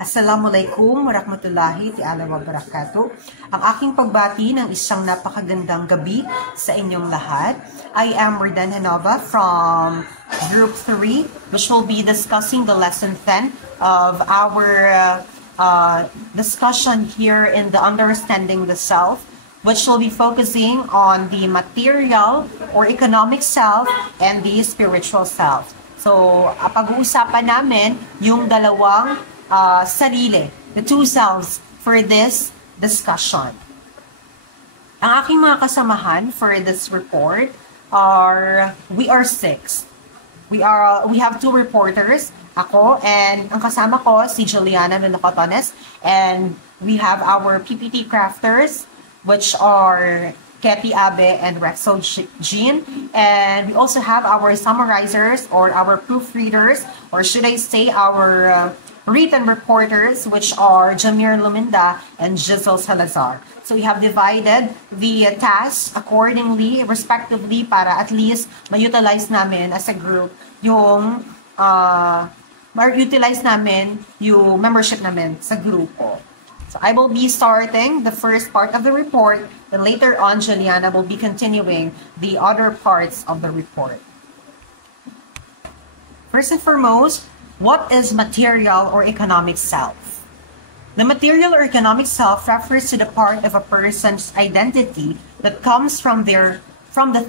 Assalamualaikum warahmatullahi ta'ala wabarakatuh. Ang aking pagbati ng isang napakagandang gabi sa inyong lahat. I am Ridan Hanova from Group 3, which will be discussing the lesson 10 of our discussion here in the Understanding the Self, which will be focusing on the material or economic self and the spiritual self. So, pag-uusapan namin yung dalawang sarili, the two selves for this discussion. Ang aking mga kasamahan for this report we are six. We have two reporters, ako, and ang kasama ko si Juliana Mendocotones, and we have our PPT crafters, which are Ketty Abe and Rexo Jean. And we also have our summarizers or our proofreaders, or should I say our written reporters, which are Jamir Luminda and Giselle Salazar. So we have divided the tasks accordingly, respectively, para at least ma-utilize namin as a group yung ma-utilize namin yung membership namin sa grupo. So I will be starting the first part of the report, then later on, Juliana will be continuing the other parts of the report. First and foremost, what is material or economic self? The material or economic self refers to the part of a person's identity that comes from the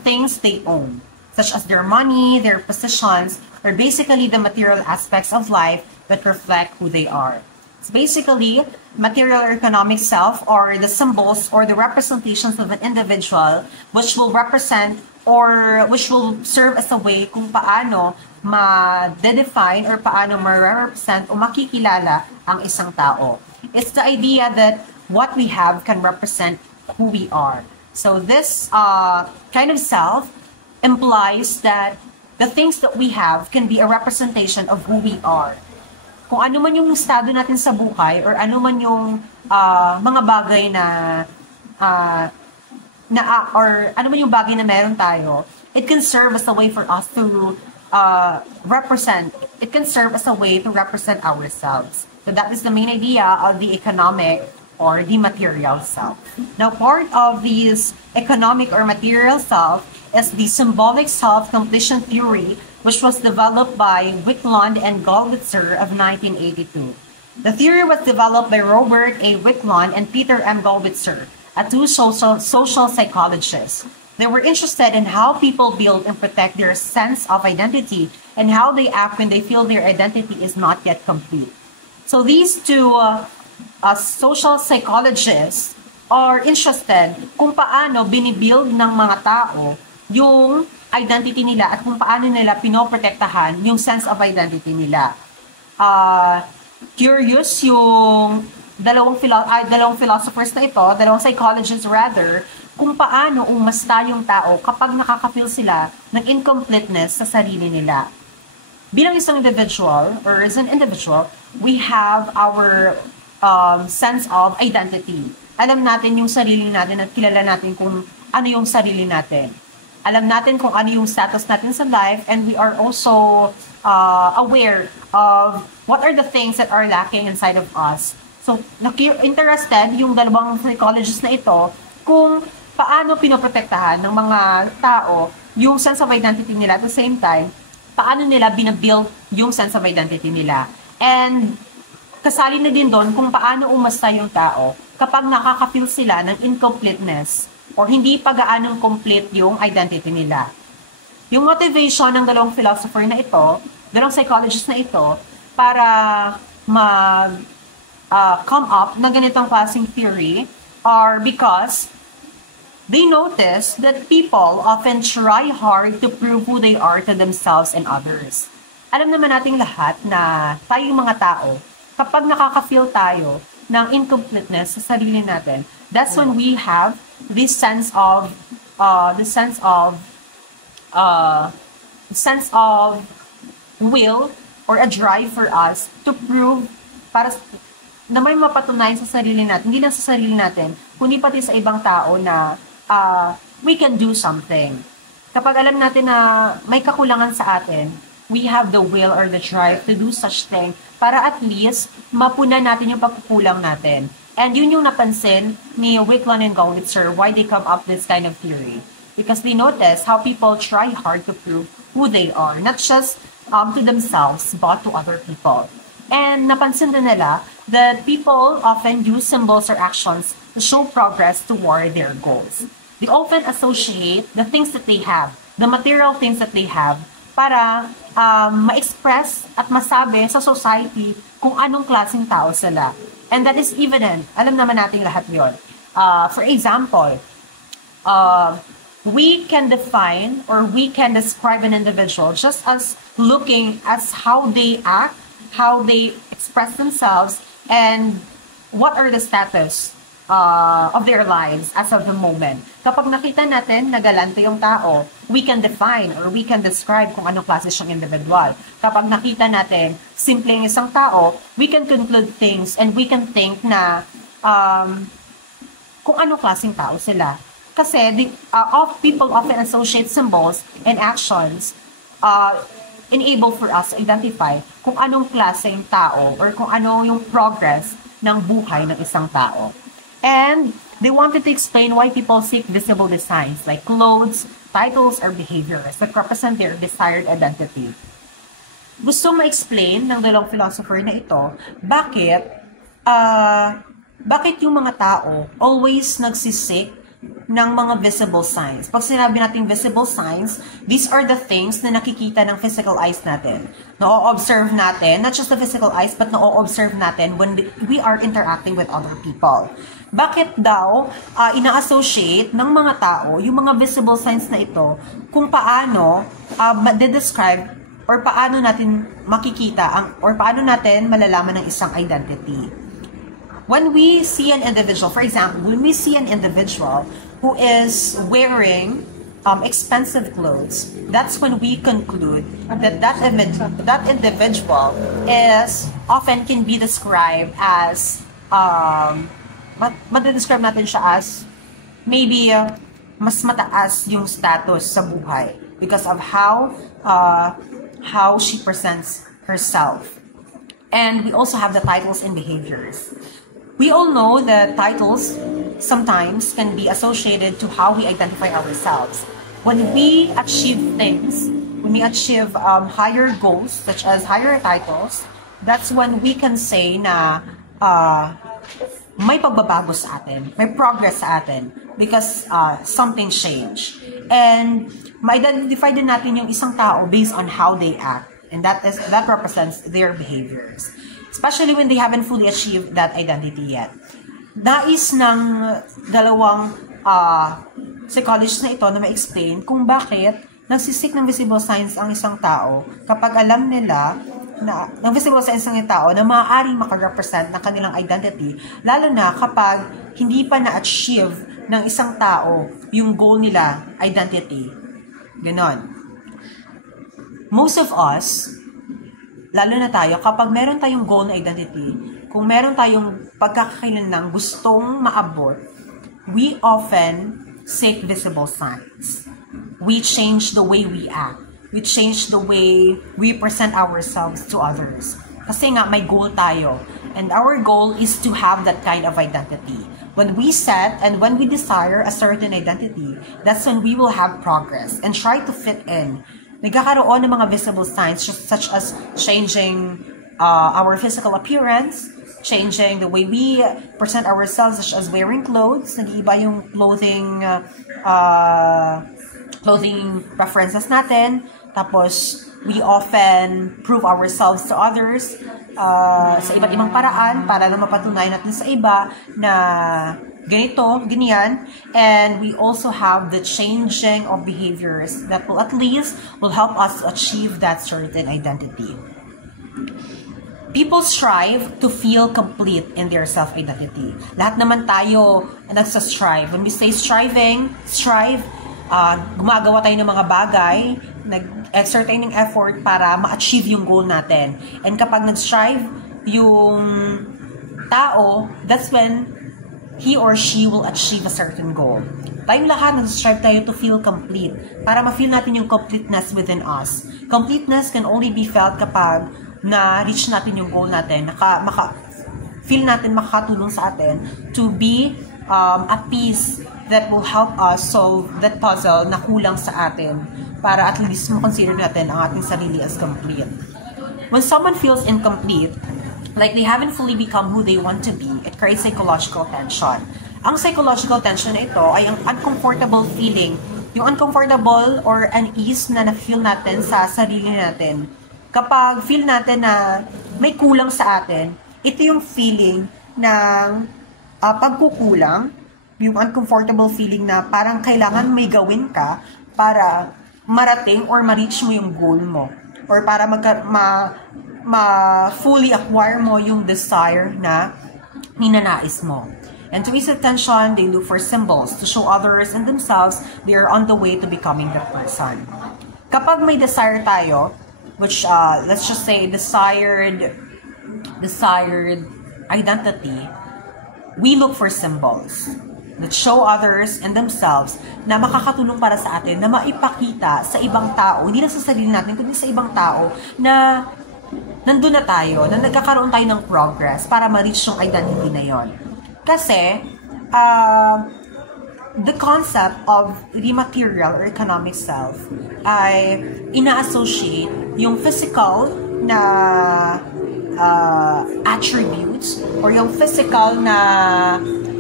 things they own, such as their money, their possessions, or basically the material aspects of life that reflect who they are. So basically, material or economic self are the symbols or the representations of an individual which will represent or which will serve as a way kung paano ma-define or paano ma-represent o makikilala ang isang tao. It's the idea that what we have can represent who we are. So this kind of self implies that the things that we have can be a representation of who we are. Kung ano man yung estado natin sa buhay or ano man yung mga bagay or ano man yung bagay na meron tayo, it can serve as a way for us to represent. It can serve as a way to represent ourselves. So that is the main idea of the economic or the material self. Now, part of this economic or material self is the symbolic self-completion theory, which was developed by Wiklund and Gallwitzer of 1982. The theory was developed by Robert A. Wiklund and Peter M. Gallwitzer, two social psychologists. They were interested in how people build and protect their sense of identity and how they act when they feel their identity is not yet complete. So these two social psychologists are interested kung paano binibuild ng mga tao yung identity nila at kung paano nila pinoprotektahan yung sense of identity nila. Curious yung dalawang philosophers na ito, dalawang psychologists rather, kung paano umasta yung tao kapag nakaka-feel sila ng incompleteness sa sarili nila. Bilang isang individual, or as an individual, we have our sense of identity. Alam natin yung sarili natin at kilala natin kung ano yung sarili natin. Alam natin kung ano yung status natin sa life, and we are also aware of what are the things that are lacking inside of us. So, interested yung dalawang psychologists na ito kung paano pinoprotektahan ng mga tao yung sense of identity nila at the same time, paano nila binabuild yung sense of identity nila. And kasali na din doon kung paano umasta yung tao kapag nakaka-feel sila ng incompleteness or hindi pa gaanong complete yung identity nila. Yung motivation ng dalawang philosopher na ito, dalawang psychologist na ito, para come up ng ganitong klaseng theory are because they notice that people often try hard to prove who they are to themselves and others. Alam naman nating lahat na tayong mga tao, kapag nakaka-feel tayo ng incompleteness sa sarili natin, that's when we have this sense of will or a drive for us to prove para na may mapatunayan sa sarili natin, hindi lang sa sarili natin, kundi pati sa ibang tao na we can do something. Kapag alam natin na may kakulangan sa atin, we have the will or the drive to do such thing para at least mapunan natin yung pagkukulang natin. And yun yung napansin ni Wicklund and Gollitzer why they come up with this kind of theory. Because they notice how people try hard to prove who they are, not just to themselves, but to other people. And napansin din nila that people often use symbols or actions to show progress toward their goals. They often associate the things that they have, the material things that they have, para ma-express at masabi sa society kung anong klaseng tao sila. And that is evident. Alam naman natin lahat yun. For example, we can define or we can describe an individual just as looking as how they act, how they express themselves, and what are the status of their lives as of the moment. Kapag nakita natin na galante yung tao, we can define or we can describe kung anong klase siyang individual. Kapag nakita natin simpleng isang tao, we can conclude things and we can think na kung anong klaseng tao sila. Kasi people often associate symbols and actions enable for us to identify kung anong klaseng tao or kung ano yung progress ng buhay ng isang tao. And they wanted to explain why people seek visible designs like clothes, titles, or behaviors that represent their desired identity. Gusto ma-explain ng dalawang philosopher na ito bakit yung mga tao always nagsisik ng mga visible signs. Pag sinabi natin visible signs, these are the things na nakikita ng physical eyes natin. Na-observe natin, not just the physical eyes, but na-observe natin when we are interacting with other people. Bakit daw ina-associate ng mga tao yung mga visible signs na ito kung paano ma-describe or paano natin makikita or paano natin malalaman ng isang identity? When we see an individual, for example, when we see an individual who is wearing expensive clothes, that's when we conclude that that individual is often can be described as madedescribe natin siya as maybe mas mataas yung status sa buhay because of how she presents herself. And we also have the titles and behaviors. We all know that titles sometimes can be associated to how we identify ourselves. When we achieve things, when we achieve higher goals, such as higher titles, that's when we can say na may pagbabago sa atin, may progress sa atin, because something changed. And ma-identify din natin yung isang tao based on how they act, and that represents their behaviors. Especially when they haven't fully achieved that identity yet. Nais ng dalawang psychologists na ito na ma-explain kung bakit nagsisik ng visible signs ang isang tao kapag alam nila na ng visible signs ng tao na maaaring makarepresent ng kanilang identity, lalo na kapag hindi pa na-achieve ng isang tao yung goal nila, identity. Ganon. Most of us, lalo na tayo, kapag meron tayong goal na identity, kung meron tayong pagkakakilanlang gustong maabot, we often seek visible signs. We change the way we act. We change the way we present ourselves to others. Kasi nga, may goal tayo. And our goal is to have that kind of identity. When we set and when we desire a certain identity, that's when we will have progress and try to fit in. Nagkakaroon ng mga visible signs such as changing our physical appearance, changing the way we present ourselves, such as wearing clothes, nag-iiba yung clothing preferences natin. Tapos, we often prove ourselves to others sa iba't ibang paraan para na mapatunayan natin sa iba na ganito, ganyan. And we also have the changing of behaviors that will at least will help us achieve that certain identity. People strive to feel complete in their self-identity. Lahat naman tayo nagsa-strive. When we say strive, gumagawa tayo ng mga bagay, nag-exert tayo ng effort para ma-achieve yung goal natin. And kapag nag-strive yung tao, that's when he or she will achieve a certain goal. Tayong lahat nag-strive tayo to feel complete, para ma-feel natin yung completeness within us. Completeness can only be felt kapag na-reach natin yung goal natin, feel natin makakatulong sa atin to be at peace that will help us solve that puzzle na kulang sa atin, para at least consider natin ang ating sarili as complete. When someone feels incomplete, like they haven't fully become who they want to be, it creates psychological tension. Ang psychological tension na ito ay ang uncomfortable feeling, yung uncomfortable or unease na na-feel natin sa sarili natin. Kapag feel natin na may kulang sa atin, ito yung feeling ng pagkukulang, yung uncomfortable feeling na parang kailangan may gawin ka para marating or ma-reach mo yung goal mo, or para fully acquire mo yung desire na ninanais mo. And to ease the tension, they look for symbols to show others and themselves they are on the way to becoming that person. Kapag may desire tayo, which let's just say desired identity, we look for symbols that show others and themselves na makakatulong para sa atin, na maipakita sa ibang tao, hindi lang sa sarili natin, kundi sa ibang tao, na nandun na tayo, na nagkakaroon tayo ng progress para ma-reach yung identity na yon. Kasi, the concept of the material or economic self ay ina-associate yung physical na attributes, or yung physical na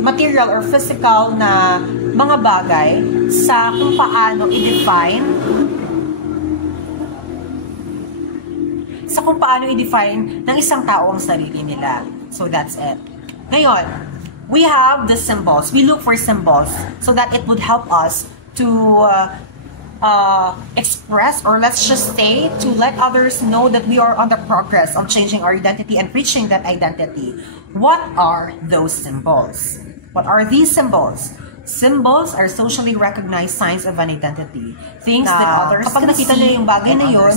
material or physical na mga bagay sa kung paano i-define ng isang tao ang sarili nila. So that's it. Ngayon, we have the symbols. We look for symbols so that it would help us to express, or let's just say, to let others know that we are on the progress of changing our identity and reaching that identity. What are those symbols? What are these symbols? Symbols are socially recognized signs of an identity. Things that others kapag nakita nila yung bagay na yun,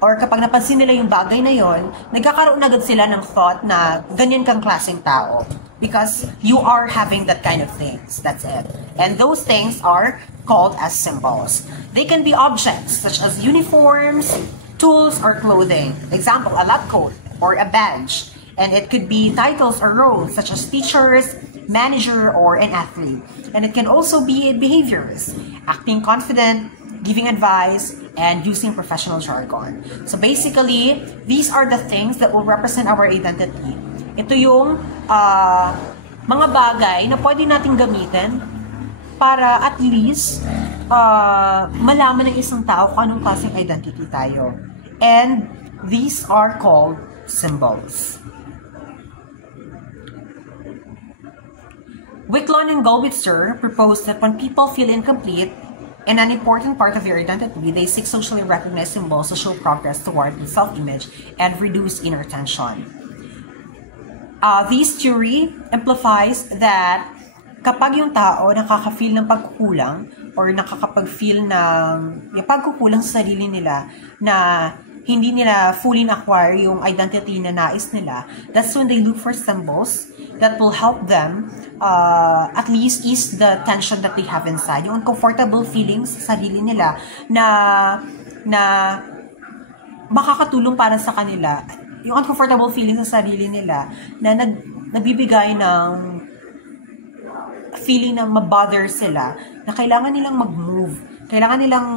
or kapag napansin nila yung bagay na yon, nagkakaroon agad sila ng thought na ganyan kang klaseng tao. Because you are having that kind of things. That's it. And those things are called as symbols. They can be objects such as uniforms, tools, or clothing. Example, a lab coat or a badge. And it could be titles or roles such as teachers, manager, or an athlete. And it can also be behaviors, acting confident, giving advice, and using professional jargon. So basically, these are the things that will represent our identity. Ito yung mga bagay na pwede nating gamitin para at least malaman ng isang tao kung anong klaseng identity tayo. And these are called symbols. Wicklund and Goldwitzer proposed that when people feel incomplete in an important part of their identity, they seek socially recognized symbols to show progress toward self-image and reduce inner tension. This theory implies that kapag yung tao nakaka-feel ng pagkukulang or nakakapag-feel ng yung pagkukulang sa sarili nila na hindi nila fully na-acquire yung identity na nais nila, that's when they look for symbols that will help them at least ease the tension that they have inside. Yung uncomfortable feelings sa sarili nila na makakatulong para sa kanila. Yung uncomfortable feelings sa sarili nila na nagbibigay ng feeling na mabother sila, na kailangan nilang mag-move, kailangan nilang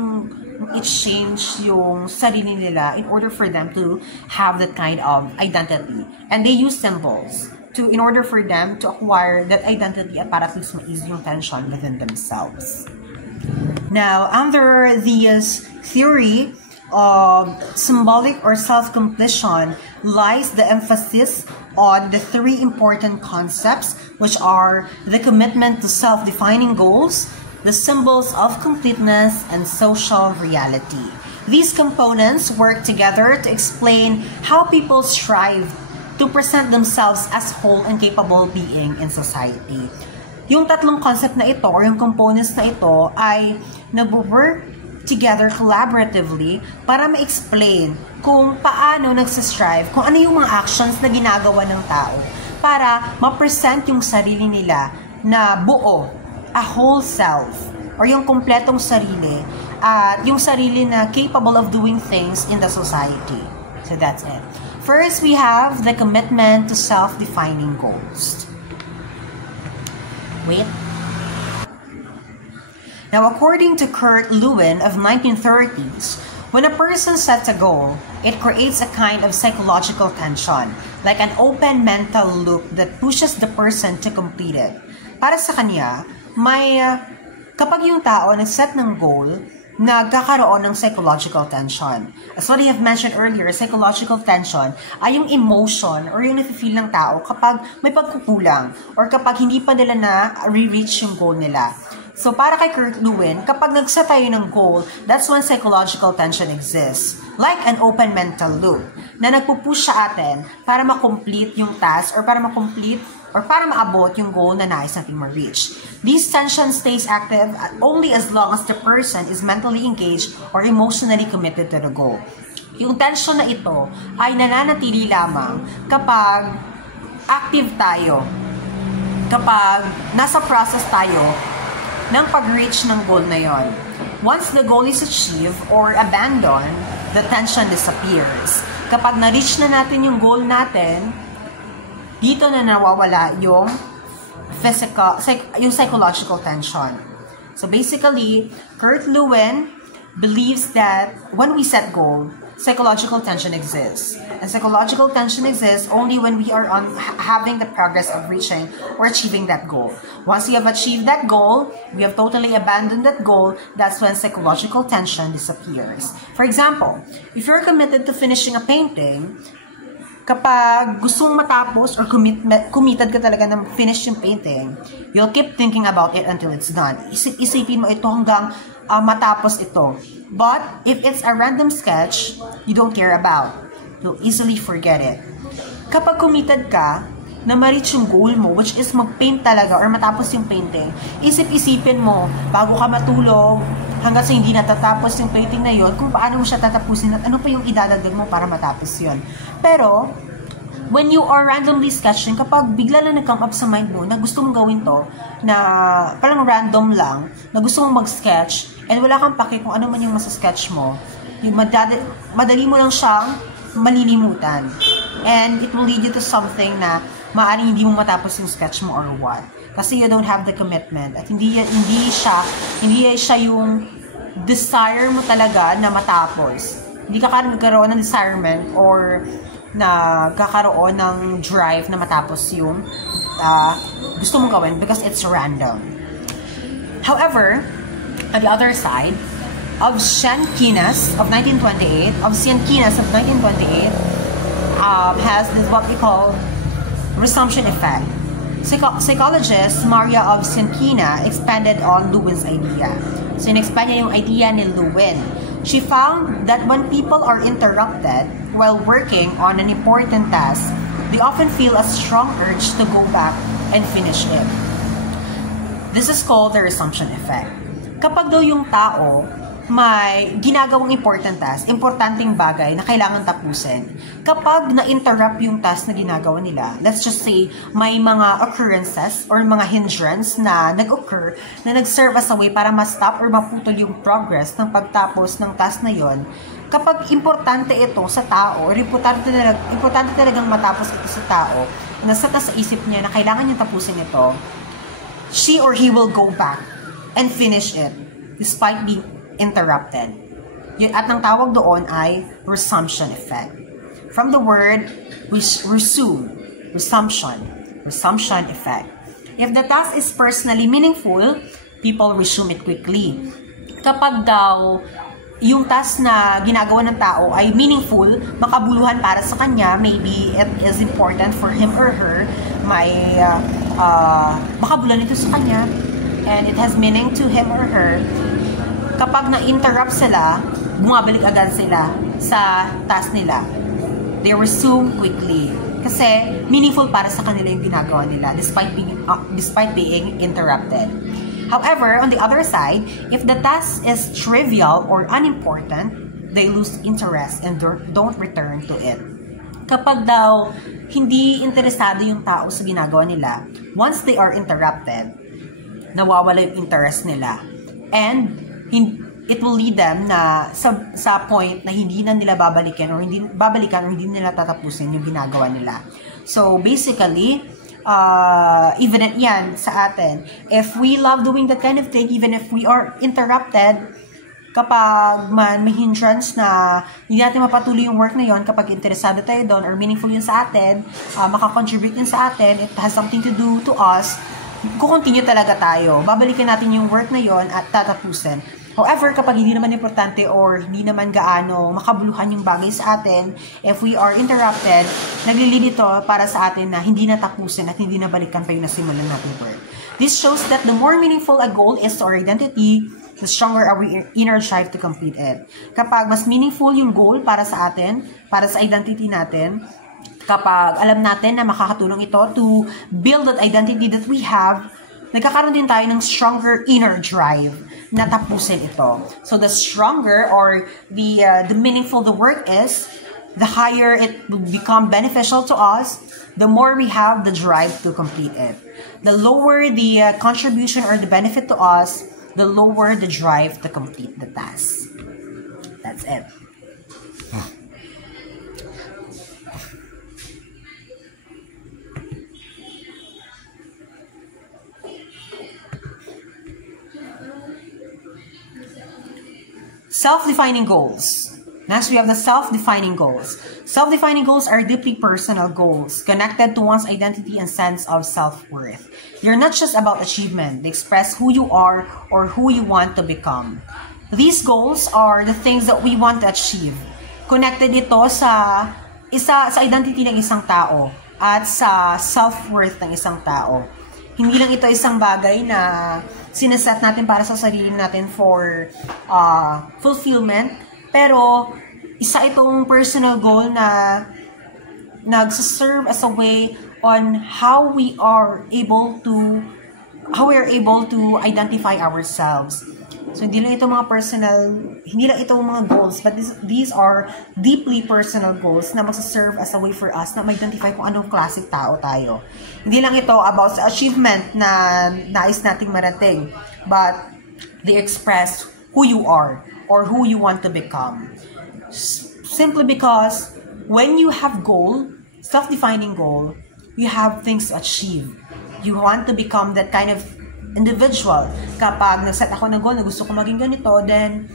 i-change yung sarili nila in order for them to have that kind of identity. And they use symbols in order for them to acquire that identity at para at least ma-ease yung tension within themselves. Now, under this theory of symbolic or self-completion lies the emphasis on the three important concepts, which are the commitment to self-defining goals, the symbols of completeness, and social reality. These components work together to explain how people strive to present themselves as whole and capable being in society. Yung tatlong concept na ito, or yung components na ito, ay nag-work together collaboratively para ma-explain kung paano nagsistrive, kung ano yung mga actions na ginagawa ng tao para ma-present yung sarili nila na buo a whole self, or yung kompletong sarili, yung sarili na capable of doing things in the society. So that's it. First, we have the commitment to self-defining goals. Wait. Now, according to Kurt Lewin of 1930s, when a person sets a goal, it creates a kind of psychological tension, like an open mental loop that pushes the person to complete it. Para sa kanya, kapag yung tao nag-set ng goal, nagkakaroon ng psychological tension. As what I have mentioned earlier, psychological tension ay yung emotion or yung nafe-feel ng tao kapag may pagkukulang or kapag hindi pa nila na-reach yung goal nila. So, para kay Kurt Lewin, kapag nag-set tayo ng goal, that's when psychological tension exists. Like an open mental loop na nagpupush sa atin para ma-complete yung task or para ma-complete or para maabot yung goal na nais natin ma-reach. This tension stays active only as long as the person is mentally engaged or emotionally committed to the goal. Yung tension na ito ay nananatili lamang kapag active tayo, kapag nasa process tayo ng pag-reach ng goal na yon. Once the goal is achieved or abandoned, the tension disappears. Kapag na-reach na natin yung goal natin, dito na nawawala yung psychological tension. So basically, Kurt Lewin believes that when we set goal, psychological tension exists. And psychological tension exists only when we are having the progress of reaching or achieving that goal. Once we have achieved that goal, we have totally abandoned that goal, that's when psychological tension disappears. For example, if you're committed to finishing a painting, kapag gusto mong matapos or committed ka talaga na finish yung painting, you'll keep thinking about it until it's done. Isipin mo ito hanggang matapos ito. But if it's a random sketch you don't care about, you'll easily forget it. Kapag committed ka na ma-reach yung goal mo, which is mag-paint talaga or matapos yung painting, isip-isipin mo bago ka matulog hanggang sa hindi natatapos yung painting na yon, kung paano mo siya tatapusin at ano pa yung idadagdag mo para matapos yon. Pero when you are randomly sketching, kapag bigla na nag-come up sa mind mo na gusto mong gawin to, na parang random lang, na gusto mong mag-sketch, and wala kang pake kung ano man yung masa-sketch mo, yung madali mo lang siyang malilimutan. And it will lead you to something na maaaring hindi mo matapos yung sketch mo or what. Kasi you don't have the commitment. At hindi siya yung desire mo talaga na matapos. Hindi ka nagkaroon ng desirement or na kakaroon ng drive na matapos yung gusto mong gawin because it's random. However, on the other side, of Sienkinas of 1928, has this what we call resumption effect. Psychologist Maria of Sienkina expanded on Lewin's idea. So, in-expand niya yung idea ni Lewin. She found that when people are interrupted while working on an important task, they often feel a strong urge to go back and finish it. This is called the resumption effect. Kapag daw yung tao may ginagawang important task, importanteng bagay na kailangan tapusin, kapag na-interrupt yung task na ginagawa nila, let's just say may mga occurrences or mga hindrance na nag-occur na nag-serve as a way para ma-stop or maputol yung progress ng pagtapos ng task na yon, kapag importante ito sa tao or importante talagang matapos ito sa tao, nasa sa isip niya na kailangan niya tapusin ito, she or he will go back and finish it despite being interrupted. At ang tawag doon ay resumption effect. From the word resume, resumption effect. If the task is personally meaningful, people resume it quickly. Kapag daw yung task na ginagawa ng tao ay meaningful, makabuluhan para sa kanya, maybe it is important for him or her, may makabuluhan ito sa kanya, and it has meaning to him or her, kapag na-interrupt sila, bumabalik agad sila sa task nila. They resume quickly. Kasi meaningful para sa kanila yung ginagawa nila despite being interrupted. However, on the other side, if the task is trivial or unimportant, they lose interest and don't return to it. Kapag daw hindi interesado yung tao sa ginagawa nila, once they are interrupted, nawawala yung interest nila. And it will lead them na sa point na hindi na nila babalikan or hindi nila tatapusin yung ginagawa nila. So basically, even yan sa atin, if we love doing that kind of thing, even if we are interrupted, kapag may hindrance na hindi natin mapatuloy yung work na yon, kapag interesado tayo doon or meaningful yun sa atin, makakontribute yun sa atin, it has something to do to us, kukontinue talaga tayo. Babalikan natin yung work na yon at tatapusin. However, kapag hindi naman importante or hindi naman gaano makabuluhan yung bagay sa atin, if we are interrupted, naglilid ito para sa atin na hindi natapusin at hindi nabalikan pa yung nasimulan natin work. This shows that the more meaningful a goal is to our identity, the stronger our inner drive to complete it. Kapag mas meaningful yung goal para sa atin, para sa identity natin, kapag alam natin na makakatulong ito to build that identity that we have, nagkakaroon din tayo ng stronger inner drive na tapusin ito. So the stronger or the meaningful the work is, the higher it will become beneficial to us, the more we have the drive to complete it. The lower the contribution or the benefit to us, the lower the drive to complete the task. That's it. Self-defining goals. Next, we have the self-defining goals. Self-defining goals are deeply personal goals connected to one's identity and sense of self-worth. They're not just about achievement. They express who you are or who you want to become. These goals are the things that we want to achieve. Connected ito sa identity ng isang tao at sa self-worth ng isang tao. Hindi lang ito isang bagay na sineset natin para sa sarili natin for fulfillment, pero isa itong personal goal na nagsaserve as a way on how we are able to identify ourselves. So hindi lang ito mga goals, but these are deeply personal goals na magsaserve as a way for us na ma-identify kung anong klaseng tao tayo. Hindi lang ito about sa achievement na nais nating marating, but they express who you are or who you want to become. Simply because when you have goal, self-defining goal, you have things to achieve. You want to become that kind of individual. Kapag nag-set ako ng goal na gusto ko maging ganito, then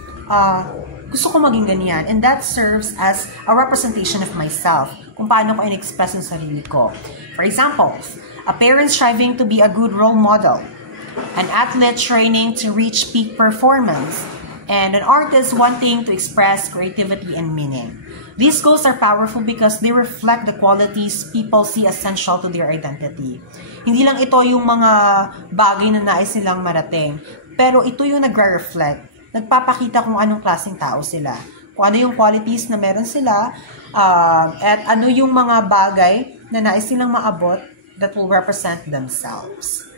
gusto ko maging ganyan. And that serves as a representation of myself, kung paano ko in-express ang sarili ko. For example, a parent striving to be a good role model, an athlete training to reach peak performance, and an artist wanting to express creativity and meaning. These goals are powerful because they reflect the qualities people see essential to their identity. Hindi lang ito yung mga bagay na nais nilang marating, pero ito yung nagre-reflect, nagpapakita kung anong klaseng tao sila, kung ano yung qualities na meron sila, at ano yung mga bagay na nais nilang maabot that will represent themselves.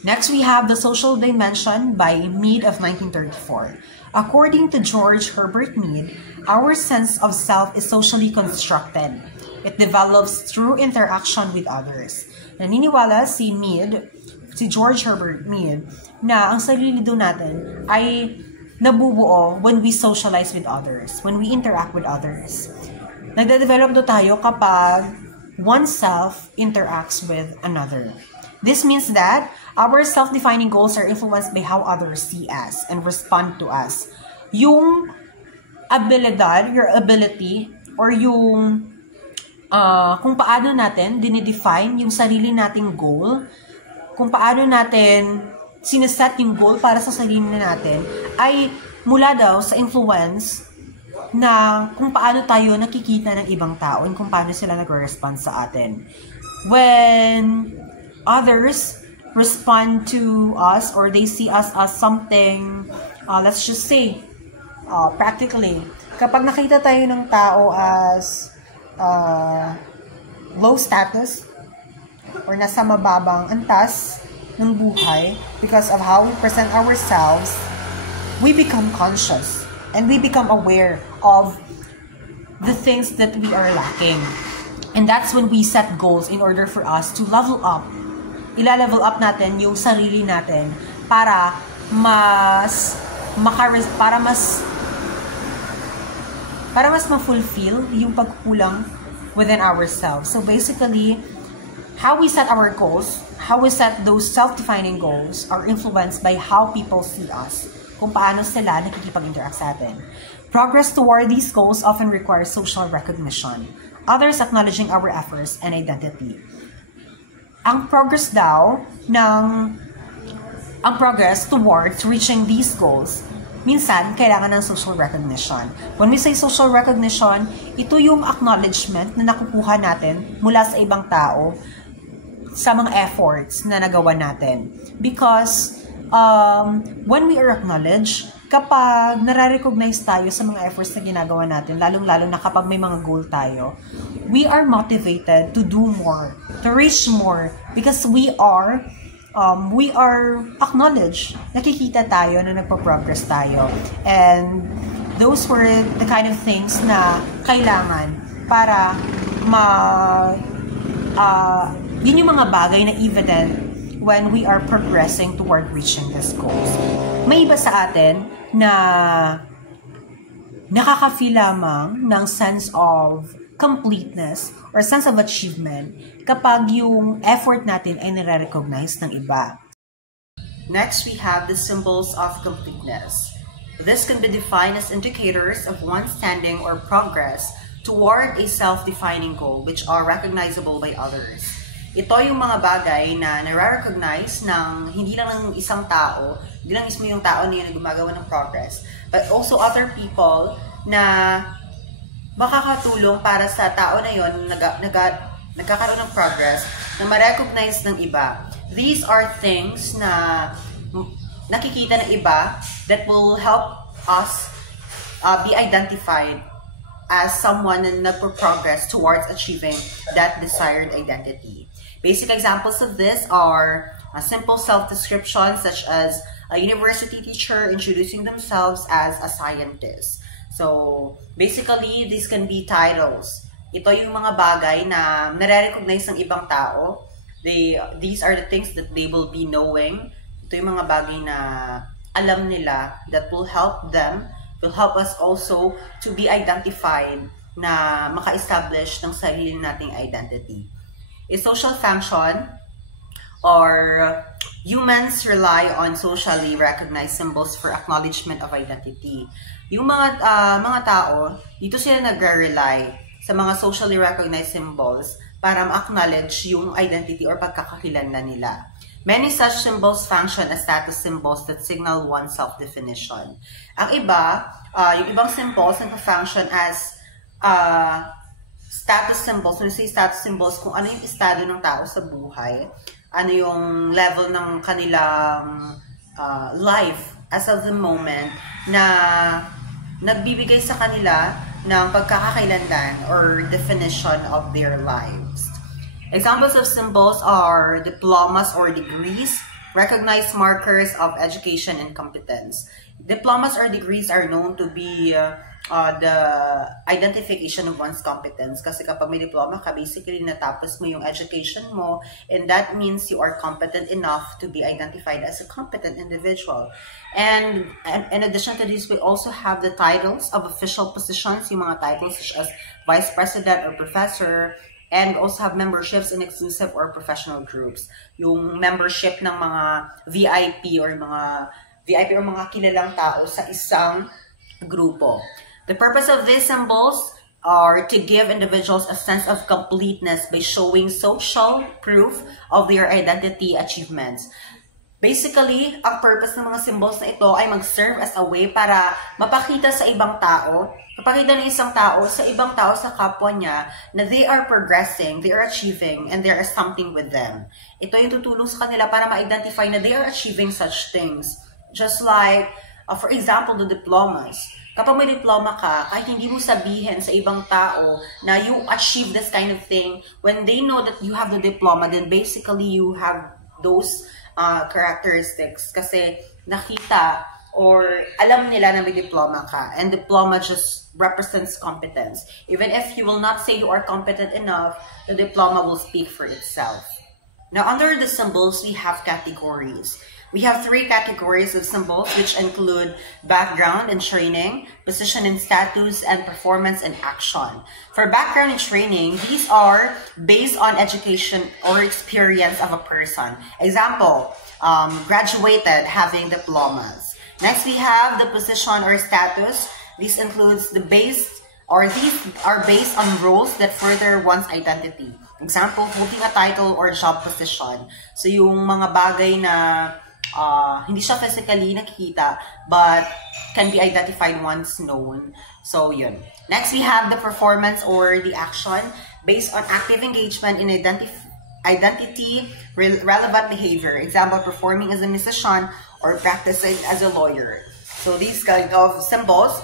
Next, we have The Social Dimension by Mead of 1934. According to George Herbert Mead, our sense of self is socially constructed. It develops through interaction with others. Naniniwala si George Herbert Mead, na ang sarili daw natin ay nabubuo when we socialize with others, when we interact with others. Nagde-develop daw tayo kapag oneself interacts with another. This means that our self-defining goals are influenced by how others see us and respond to us. Yung abilidad, your ability, or yung kung paano natin dinidefine yung sarili nating goal, kung paano natin sineset yung goal para sa sarili natin, ay mula daw sa influence na kung paano tayo nakikita ng ibang tao and kung paano sila nag-respond sa atin. When others respond to us or they see us as something, let's just say, practically, kapag nakita tayo ng tao as low status or nasa mababang antas ng buhay because of how we present ourselves, we become conscious and we become aware of the things that we are lacking. And that's when we set goals in order for us to level up ila-level up natin yung sarili natin para mas ma-fulfill yung pagkulang within ourselves. So basically, how we set our goals, how we set those self-defining goals are influenced by how people see us, kung paano sila nakikipag-interact sa atin. Progress toward these goals often requires social recognition, others acknowledging our efforts and identity. Ang progress towards reaching these goals, minsan, kailangan ng social recognition. When we say social recognition, ito yung acknowledgement na nakukuha natin mula sa ibang tao sa mga efforts na nagawa natin. Because when we are acknowledged, kapag nare-recognize tayo sa mga efforts na ginagawa natin, lalong-lalo na kapag may mga goal tayo, we are motivated to do more, to reach more, because we are acknowledged. Nakikita tayo na nagpo-progress tayo. And those were the kind of things na kailangan para yun yung mga bagay na evident when we are progressing toward reaching these goals. May iba sa atin na nakaka-feel lamang ng sense of completeness or sense of achievement kapag yung effort natin ay nare-recognize ng iba. Next, we have the symbols of completeness. This can be defined as indicators of one's standing or progress toward a self-defining goal which are recognizable by others. Ito yung mga bagay na nare-recognize ng hindi lang ng isang tao, hindi lang mismo yung tao na yun na gumagawa ng progress, but also other people na makakatulong para sa tao na yun nagkakaroon ng progress na ma-recognize ng iba. These are things na nakikita ng iba that will help us be identified as someone na nagpo-progress towards achieving that desired identity. Basic examples of this are simple self-descriptions such as a university teacher introducing themselves as a scientist. So, basically, these can be titles. Ito yung mga bagay na nare-recognize ng ibang tao. These are the things that they will be knowing. Ito yung mga bagay na alam nila that will help them, will help us also to be identified na maka-establish ng sarili nating identity. A social function, or humans rely on socially recognized symbols for acknowledgement of identity. Yung mga tao, dito sila nagre-rely sa mga socially recognized symbols para ma-acknowledge yung identity or pagkakakilanlan nila. Many such symbols function as status symbols that signal one's self-definition. Ang iba, yung ibang symbols nagpa-function as status symbols. When you say status symbols, kung ano yung estado ng tao sa buhay, ano yung level ng kanilang life as of the moment na nagbibigay sa kanila ng pagkakakailanlan or definition of their lives. Examples of symbols are diplomas or degrees, recognized markers of education and competence. Diplomas or degrees are known to be the identification of one's competence. Kasi kapag may diploma ka, basically natapos mo yung education mo, and that means you are competent enough to be identified as a competent individual. And in addition to this, we also have the titles of official positions, yung mga titles such as vice president or professor, and also have memberships in exclusive or professional groups. Yung membership ng mga VIP or mga kilalang tao sa isang grupo. The purpose of these symbols are to give individuals a sense of completeness by showing social proof of their identity achievements. Basically, ang purpose ng mga symbols na ito ay mag-serve as a way para mapakita sa ibang tao, mapakita ng isang tao sa ibang tao sa kapwa niya na they are progressing, they are achieving, and there is something with them. Ito yung tutulong sa kanila para ma-identify na they are achieving such things. Just like, for example, the diplomas. Kapag may diploma ka, kahit hindi mo sabihin sa ibang tao na you achieve this kind of thing, when they know that you have the diploma, then basically you have those characteristics kasi nakita or alam nila na may diploma ka, and diploma just represents competence. Even if you will not say you are competent enough, the diploma will speak for itself. Now, under the symbols, we have categories. We have 3 categories of symbols, which include background and training, position and status, and performance and action. For background and training, these are based on education or experience of a person. Example, graduated, having diplomas. Next, we have the position or status. This includes the base, or these are based on roles that further one's identity. Example, holding a title or job position. So, yung mga bagay na hindi siya physically nakikita, but can be identified once known. So, yun. Next, we have the performance or the action based on active engagement in identity-relevant behavior. Example, performing as a musician or practicing as a lawyer. So, these kind of symbols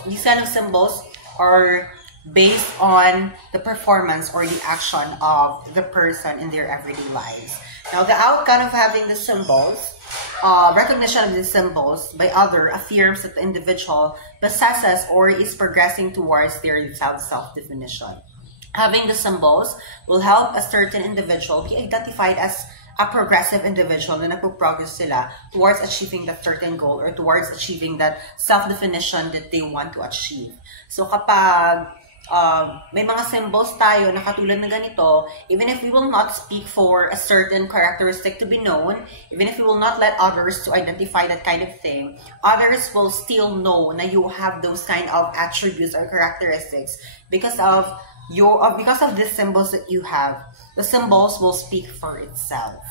are based on the performance or the action of the person in their everyday lives. Now, the outcome of having the symbols, recognition of the symbols by other affirms that the individual possesses or is progressing towards their self-definition. Having the symbols will help a certain individual be identified as a progressive individual na nagpo-progress sila towards achieving that certain goal or towards achieving that self-definition that they want to achieve. So kapag may mga symbols tayo na katulad na ganito, even if we will not speak for a certain characteristic to be known, even if we will not let others to identify that kind of thing, others will still know na you have those kind of attributes or characteristics because of these symbols that you have. The symbols will speak for itself.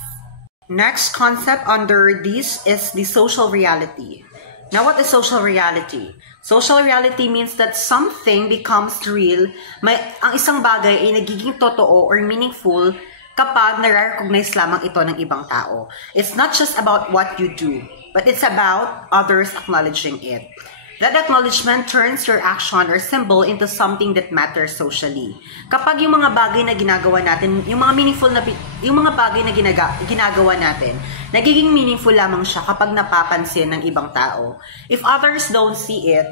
Next concept under this is the social reality. Now, what is social reality? Social reality means that something becomes real. Ang isang bagay ay nagiging totoo or meaningful kapag nare-recognize lamang ito ng ibang tao. It's not just about what you do, but it's about others acknowledging it. That acknowledgement turns your action or symbol into something that matters socially. Kapag yung mga bagay na ginagawa natin, yung mga bagay na ginagawa natin, nagiging meaningful lamang siya kapag napapansin ng ibang tao. If others don't see it,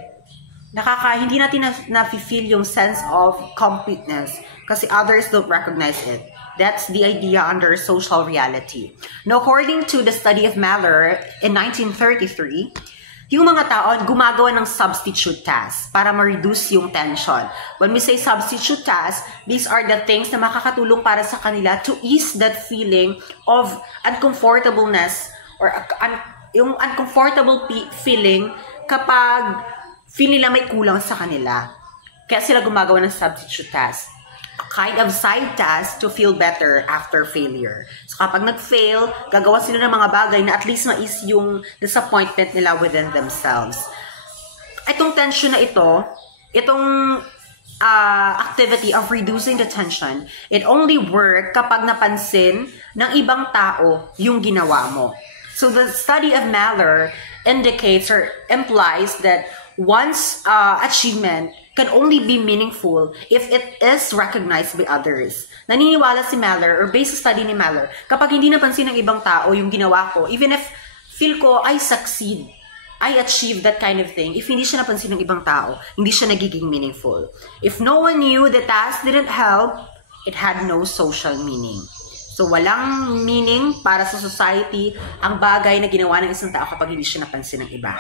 hindi natin na-feel yung sense of completeness kasi others don't recognize it. That's the idea under social reality. Now, according to the study of Mahler in 1933, yung mga tao gumagawa ng substitute tasks para ma-reduce yung tension. When we say substitute tasks, these are the things na makakatulong para sa kanila to ease that feeling of uncomfortableness or yung uncomfortable feeling kapag feel nila may kulang sa kanila. Kaya sila gumagawa ng substitute tasks. A kind of side task to feel better after failure. So kapag nag-fail, gagawa sila ng mga bagay na at least mais yung disappointment nila within themselves. Itong tension na itong activity of reducing the tension, it only work kapag napansin ng ibang tao yung ginawa mo. So the study of Mahler indicates or implies that one's achievement can only be meaningful if it is recognized by others. Naniniwala si Mahler, or based sa study ni Mahler, kapag hindi napansin ng ibang tao yung ginawa ko, even if feel ko I succeed, I achieve that kind of thing, if hindi siya napansin ng ibang tao, hindi siya nagiging meaningful. If no one knew the task didn't help, it had no social meaning. So, walang meaning para sa society ang bagay na ginawa ng isang tao kapag hindi siya napansin ng iba.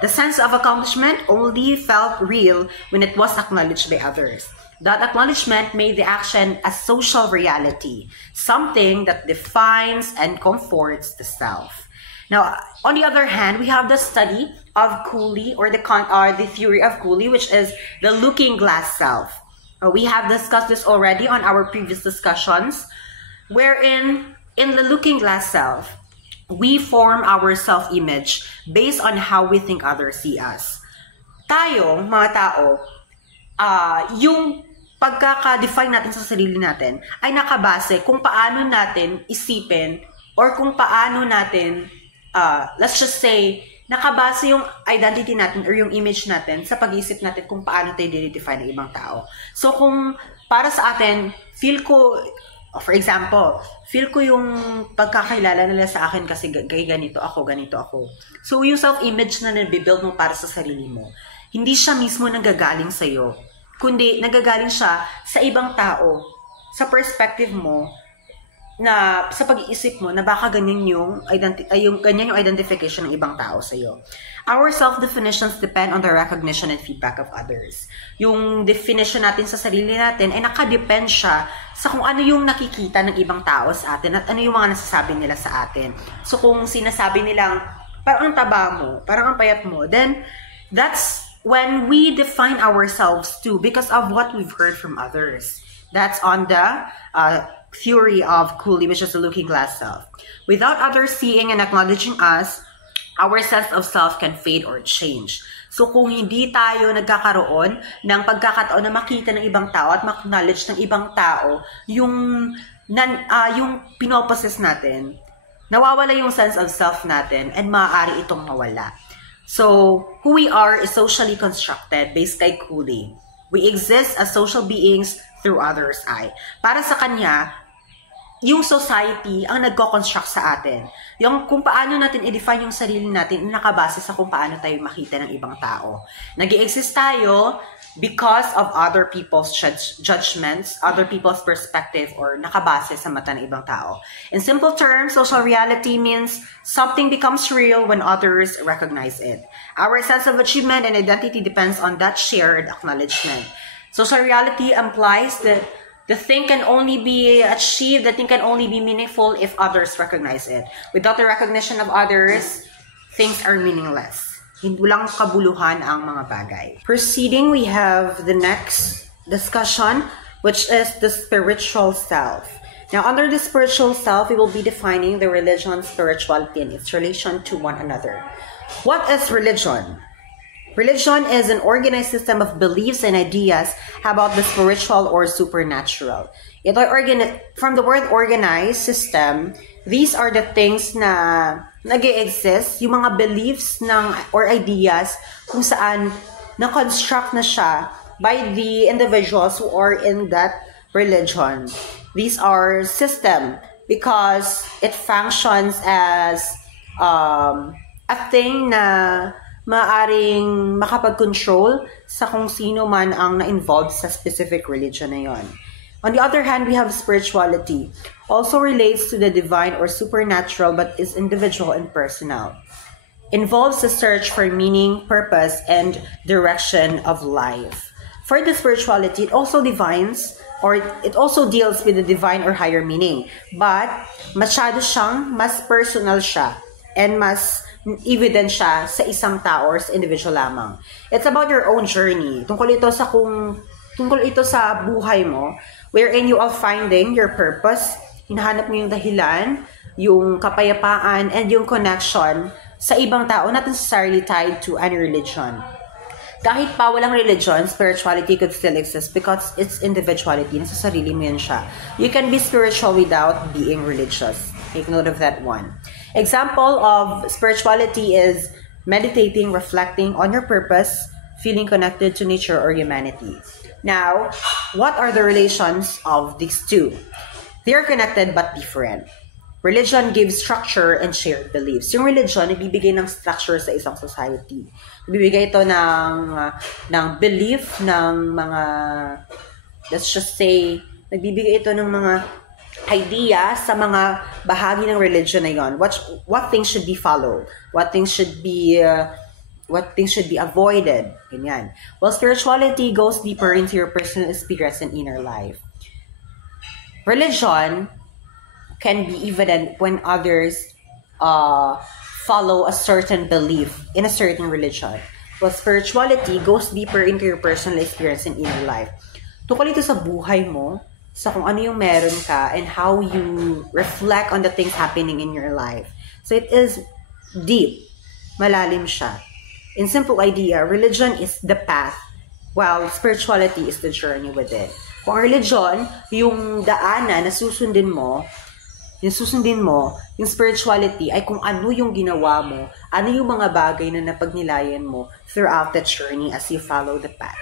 The sense of accomplishment only felt real when it was acknowledged by others. That acknowledgement made the action a social reality, something that defines and comforts the self. Now, on the other hand, we have the study of Cooley, or the theory of Cooley, which is the looking glass self. We have discussed this already on our previous discussions, wherein in the looking glass self, we form our self-image based on how we think others see us. Tayo, mga tao, yung pagkaka-define natin sa sarili natin ay nakabase kung paano natin isipin or kung paano natin, let's just say, nakabase yung identity natin or yung image natin sa pag-iisip natin kung paano tayo dinidefine ng ibang tao. So kung para sa atin, feel ko, for example, feel ko yung pagkakailala nila sa akin kasi ganito ako. So, yung self-image na nabibuild mo para sa sarili mo, hindi siya mismo nanggagaling sa'yo, kundi nanggagaling siya sa ibang tao, sa perspective mo, na sa pag-iisip mo na baka ganyan yung identification ng ibang tao sa iyo. Our self-definitions depend on the recognition and feedback of others. Yung definition natin sa sarili natin ay nakadepend siya sa kung ano yung nakikita ng ibang tao sa atin at ano yung mga nasasabi nila sa atin. So kung sinasabi nilang parang ang taba mo, parang ang payat mo, then that's when we define ourselves too because of what we've heard from others. That's on the theory of Cooley, which is the looking glass self. Without others seeing and acknowledging us, our sense of self can fade or change. So kung hindi tayo nagkakaroon ng pagkakataon na makita ng ibang tao at ma-acknowledge ng ibang tao yung pinoposes natin, nawawala yung sense of self natin and maaari itong mawala. So who we are is socially constructed based kay Cooley. We exist as social beings through others' eye. Para sa kanya, yung society ang nagko-construct sa atin. Yung kung paano natin i-define yung sarili natin nakabase sa kung paano tayo makita ng ibang tao. Nag-i-exist tayo because of other people's judgments, other people's perspective, or nakabase sa mata ng ibang tao. In simple terms, social reality means something becomes real when others recognize it. Our sense of achievement and identity depends on that shared acknowledgement. Social reality implies that the thing can only be achieved, the thing can only be meaningful if others recognize it. Without the recognition of others, things are meaningless. Walang kabuluhan ang mga bagay. Proceeding, we have the next discussion, which is the spiritual self. Now, under the spiritual self, we will be defining the religion, spirituality, and its relation to one another. What is religion? Religion is an organized system of beliefs and ideas about the spiritual or supernatural. From the word organized system, these are the things na nag-e-exist, yung mga beliefs or ideas kung saan na-construct na siya by the individuals who are in that religion. These are system because it functions as a thing na maaring makapag-control sa kung sino man ang na-involved sa specific religion na yon. On the other hand, we have spirituality. Also relates to the divine or supernatural but is individual and personal. Involves the search for meaning, purpose, and direction of life. For the spirituality, it also deals with the divine or higher meaning. But masyado siyang mas personal siya and mas evident siya sa isang tao or sa individual lamang. It's about your own journey. Tungkol ito sa buhay mo, wherein you are finding your purpose, hinahanap mo yung dahilan, yung kapayapaan, and yung connection sa ibang tao, not necessarily tied to any religion. Kahit pa walang religion, spirituality could still exist because it's individuality. Nasa sarili mo yan siya. You can be spiritual without being religious. Take note of that one. Example of spirituality is meditating, reflecting on your purpose, feeling connected to nature or humanity. Now, what are the relations of these two? They are connected but different. Religion gives structure and shared beliefs. Yung religion, nagbibigay ng structure sa isang society. Nagbibigay ito ng belief, ng mga, let's just say, nagbibigay ito ng mga idea sa mga bahagi ng religion na yon. What things should be followed, what things should be avoided. Ganyan. Well, spirituality goes deeper into your personal experience and inner life. Religion can be evident when others follow a certain belief in a certain religion. Well, spirituality goes deeper into your personal experience and inner life. Tungkol ito sa buhay mo, sa kung ano yung meron ka and how you reflect on the things happening in your life. So it is deep. Malalim siya. In simple idea, religion is the path while spirituality is the journey with it. Kung religion, yung daanan na susundin mo, yung spirituality ay kung ano yung ginawa mo, ano yung mga bagay na napagnilayan mo throughout the journey as you follow the path.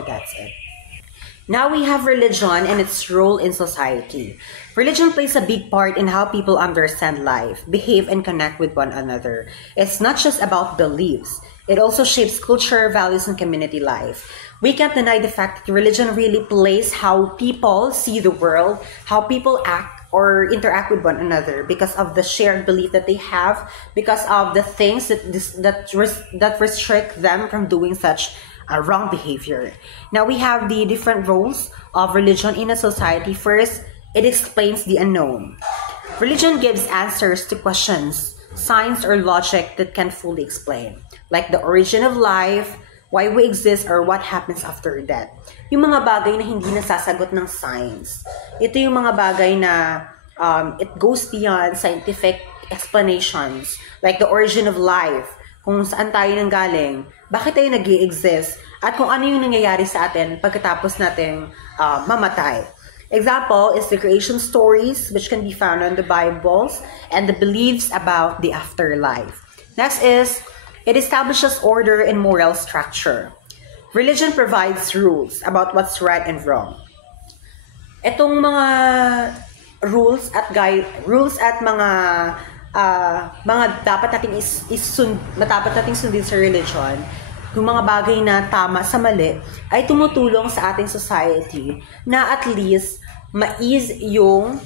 So that's it. Now we have religion and its role in society. Religion plays a big part in how people understand life, behave, and connect with one another. It's not just about beliefs. It also shapes culture, values, and community life. We can't deny the fact that religion really plays how people see the world, how people act, or interact with one another because of the shared belief that they have, because of the things that restrict them from doing such wrong behavior. Now we have the different roles of religion in a society. First, it explains the unknown. Religion gives answers to questions, science or logic that can't fully explain, like the origin of life, why we exist, or what happens after death. Yung mga bagay na hindi nasasagot ng science. Ito yung mga bagay na it goes beyond scientific explanations, like the origin of life, kung saan tayo nanggaling, bakit tayo nag-i-exist, at kung ano yung nangyayari sa atin pagkatapos natin mamatay. Example is the creation stories, which can be found in the Bibles, and the beliefs about the afterlife. Next is, it establishes order and moral structure. Religion provides rules about what's right and wrong. Itong mga rules at mga dapat nating dapat nating sundin sa religion, yung mga bagay na tama sa mali, ay tumutulong sa ating society na at least ma-ease yung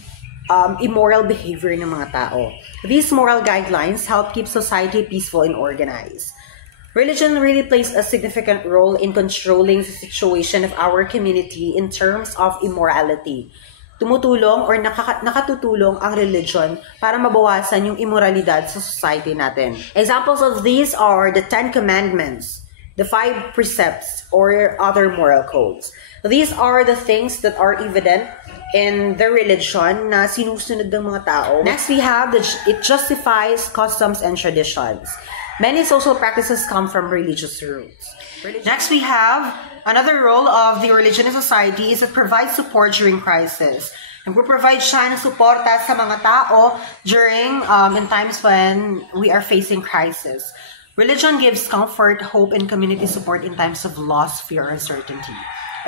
immoral behavior ng mga tao. These moral guidelines help keep society peaceful and organized. Religion really plays a significant role in controlling the situation of our community in terms of immorality. Tumutulong or nakatutulong ang religion para mabawasan yung immoralidad sa society natin. Examples of these are the 10 Commandments, the 5 precepts, or other moral codes. These are the things that are evident in the religion na sinusunod ng mga tao. Next, we have it justifies customs and traditions. Many social practices come from religious roots. Next, we have another role of the religion in society is it provides support during crisis. Nagpo-provide siya ng suporta sa mga tao during in times when we are facing crisis. Religion gives comfort, hope, and community support in times of loss, fear, and uncertainty.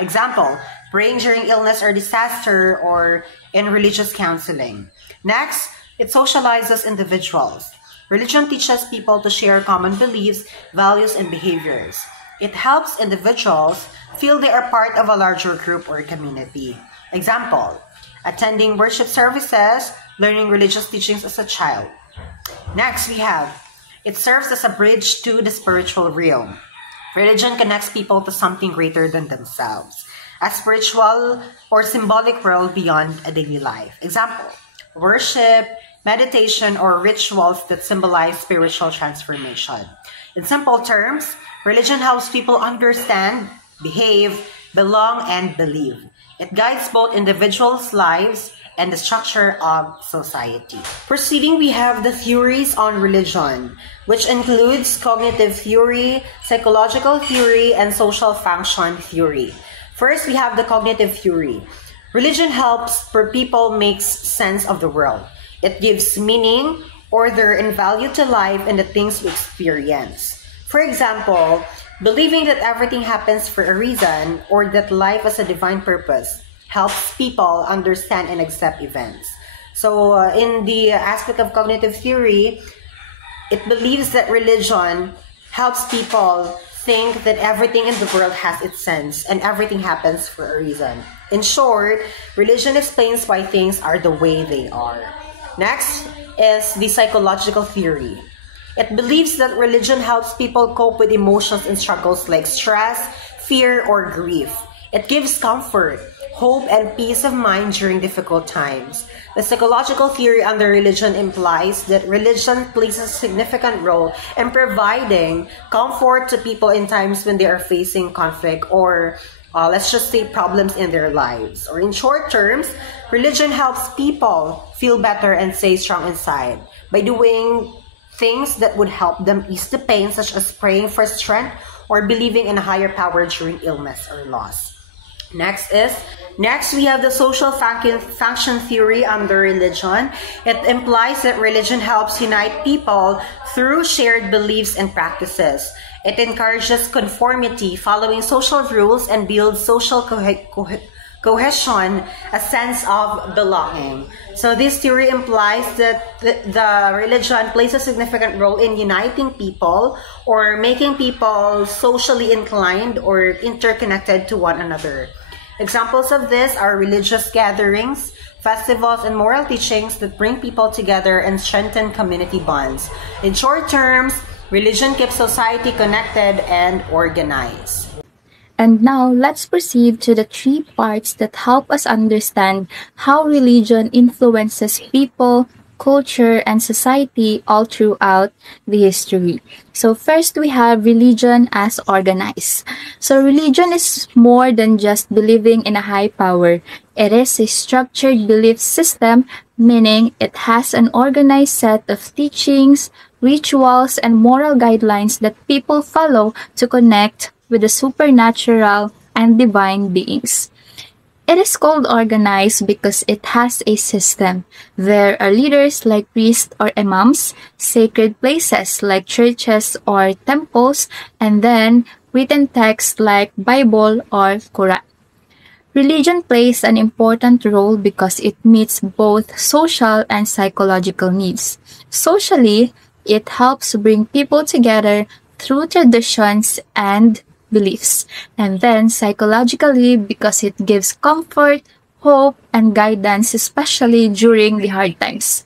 Example, praying during illness or disaster, or in religious counseling. Next, it socializes individuals. Religion teaches people to share common beliefs, values, and behaviors. It helps individuals feel they are part of a larger group or community. Example, attending worship services, learning religious teachings as a child. Next, we have it serves as a bridge to the spiritual realm. Religion connects people to something greater than themselves, a spiritual or symbolic world beyond a daily life. Example, worship, meditation, or rituals that symbolize spiritual transformation. In simple terms, religion helps people understand, behave, belong, and believe. It guides both individuals' lives and the structure of society. Proceeding, we have the theories on religion, which includes cognitive theory, psychological theory, and social function theory. First, we have the cognitive theory. Religion helps people make sense of the world. It gives meaning, order, and value to life and the things we experience. For example, believing that everything happens for a reason or that life has a divine purpose helps people understand and accept events. So in the aspect of cognitive theory, it believes that religion helps people think that everything in the world has its sense and everything happens for a reason. In short, religion explains why things are the way they are. Next is the psychological theory. It believes that religion helps people cope with emotions and struggles like stress, fear, or grief. It gives comfort, hope, and peace of mind during difficult times. The psychological theory under religion implies that religion plays a significant role in providing comfort to people in times when they are facing conflict or let's just say problems in their lives. Or in short terms, religion helps people feel better and stay strong inside by doing things that would help them ease the pain, such as praying for strength or believing in a higher power during illness or loss. Next, we have the social function theory under religion. It implies that religion helps unite people through shared beliefs and practices. It encourages conformity, following social rules, and builds social cohesion, a sense of belonging. So this theory implies that the religion plays a significant role in uniting people or making people socially inclined or interconnected to one another. Examples of this are religious gatherings, festivals, and moral teachings that bring people together and strengthen community bonds. In short terms, religion keeps society connected and organized. And now, let's proceed to the three parts that help us understand how religion influences people, culture, and society all throughout the history. So first, we have religion as organized. So religion is more than just believing in a high power. It is a structured belief system, meaning it has an organized set of teachings, rituals, and moral guidelines that people follow to connect with the supernatural and divine beings. It is called organized because it has a system. There are leaders like priests or imams, sacred places like churches or temples, and then written texts like Bible or Quran. Religion plays an important role because it meets both social and psychological needs. Socially, it helps bring people together through traditions and beliefs. And then psychologically, because it gives comfort, hope, and guidance, especially during the hard times.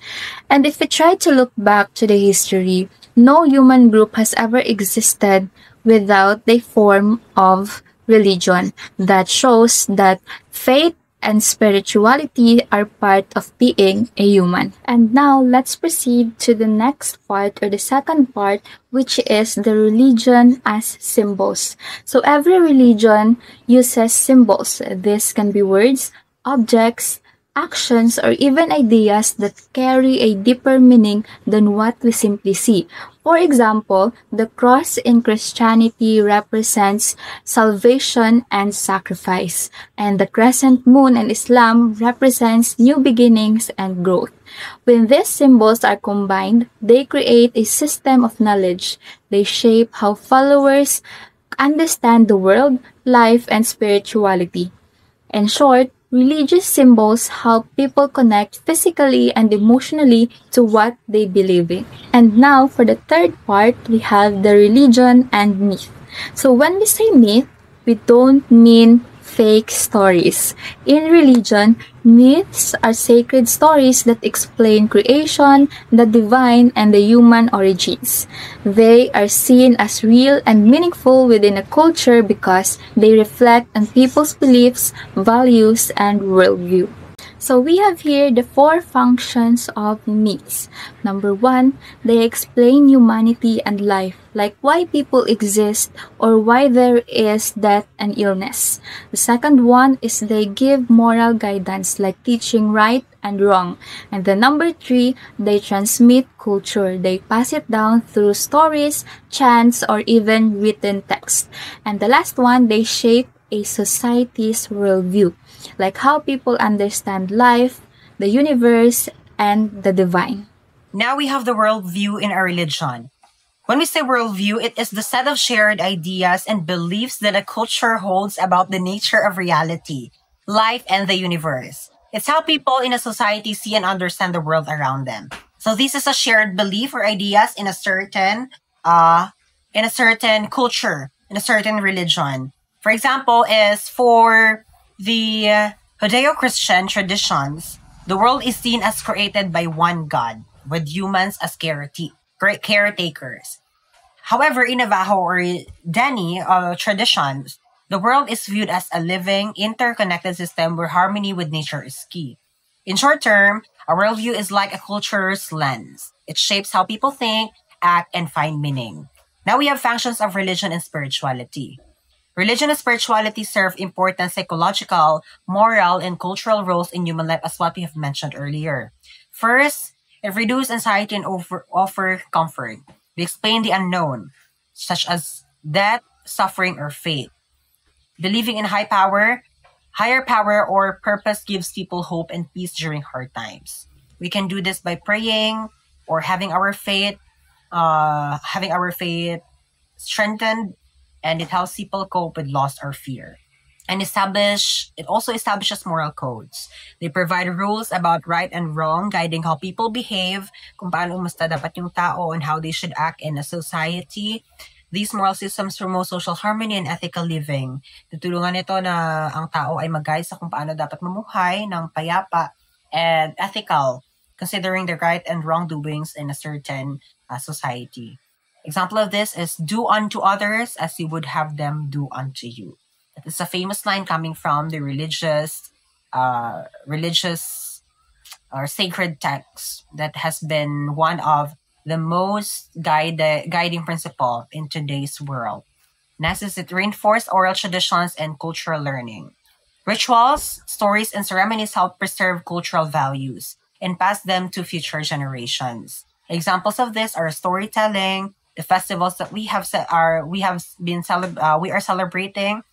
And if we try to look back to the history, no human group has ever existed without a form of religion. That shows that faith and spirituality are part of being a human. And now let's proceed to the next part or the second part, which is the religion as symbols. So every religion uses symbols. This can be words, objects, actions, or even ideas that carry a deeper meaning than what we simply see. For example, the cross in Christianity represents salvation and sacrifice, and the crescent moon in Islam represents new beginnings and growth. When these symbols are combined, they create a system of knowledge. They shape how followers understand the world, life, and spirituality. In short, religious symbols help people connect physically and emotionally to what they believe in. And now, for the third part, we have the religion and myth. So when we say myth, we don't mean fake stories. In religion, myths are sacred stories that explain creation, the divine, and the human origins. They are seen as real and meaningful within a culture because they reflect on people's beliefs, values, and worldview. So we have here the 4 functions of myths. Number 1, they explain humanity and life, like why people exist or why there is death and illness. The second one is they give moral guidance, like teaching right and wrong. And the number 3, they transmit culture. They pass it down through stories, chants, or even written text. And the last one, they shape a society's worldview, like how people understand life, the universe, and the divine. Now we have the worldview in our religion. When we say worldview, it is the set of shared ideas and beliefs that a culture holds about the nature of reality, life, and the universe. It's how people in a society see and understand the world around them. So this is a shared belief or ideas in a certain culture, in a certain religion. For example, is for the Judeo-Christian traditions, the world is seen as created by one God, with humans as caretakers. However, in Navajo or Dani traditions, the world is viewed as a living, interconnected system where harmony with nature is key. In short term, a worldview is like a culture's lens. It shapes how people think, act, and find meaning. Now we have functions of religion and spirituality. Religion and spirituality serve important psychological, moral, and cultural roles in human life, as what we have mentioned earlier. First, it reduces anxiety and offer comfort. We explain the unknown, such as death, suffering, or fate. Believing in higher power, or purpose gives people hope and peace during hard times. We can do this by praying or having our faith strengthened, and it helps people cope with loss or fear. And it also establishes moral codes. They provide rules about right and wrong, guiding how people behave, kung paano umusta dapat yung tao, and how they should act in a society. These moral systems promote social harmony and ethical living. Tutulungan nito na ang tao ay mag-guide sa kung paano dapat mamuhay ng payapa and ethical, considering the right and wrongdoings in a certain society. Example of this is do unto others as you would have them do unto you. It's a famous line coming from the religious or sacred text that has been one of the most guiding principle in today's world. Next is it reinforce oral traditions and cultural learning. Rituals, stories, and ceremonies help preserve cultural values and pass them to future generations. Examples of this are storytelling, the festivals that we have we are celebrating,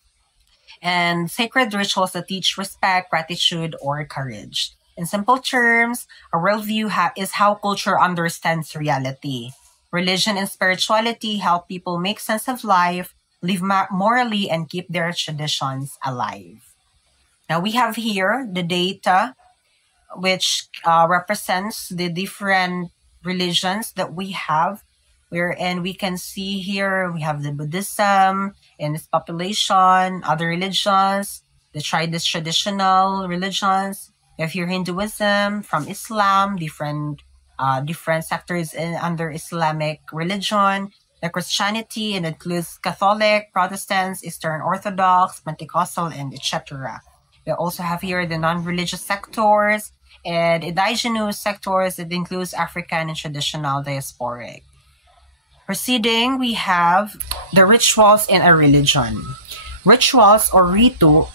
and sacred rituals that teach respect, gratitude, or courage. In simple terms, a worldview is how culture understands reality. Religion and spirituality help people make sense of life, live morally, and keep their traditions alive. Now we have here the data which represents the different religions that we have. Wherein we can see here we have the Buddhism and its population, other religions, the traditional religions. We have here Hinduism, from Islam, different sectors under Islamic religion. The Christianity, it includes Catholic, Protestants, Eastern Orthodox, Pentecostal, and etc. We also have here the non-religious sectors and indigenous sectors. It includes African and traditional diasporic. Proceeding, we have the rituals in a religion. Rituals or ritu,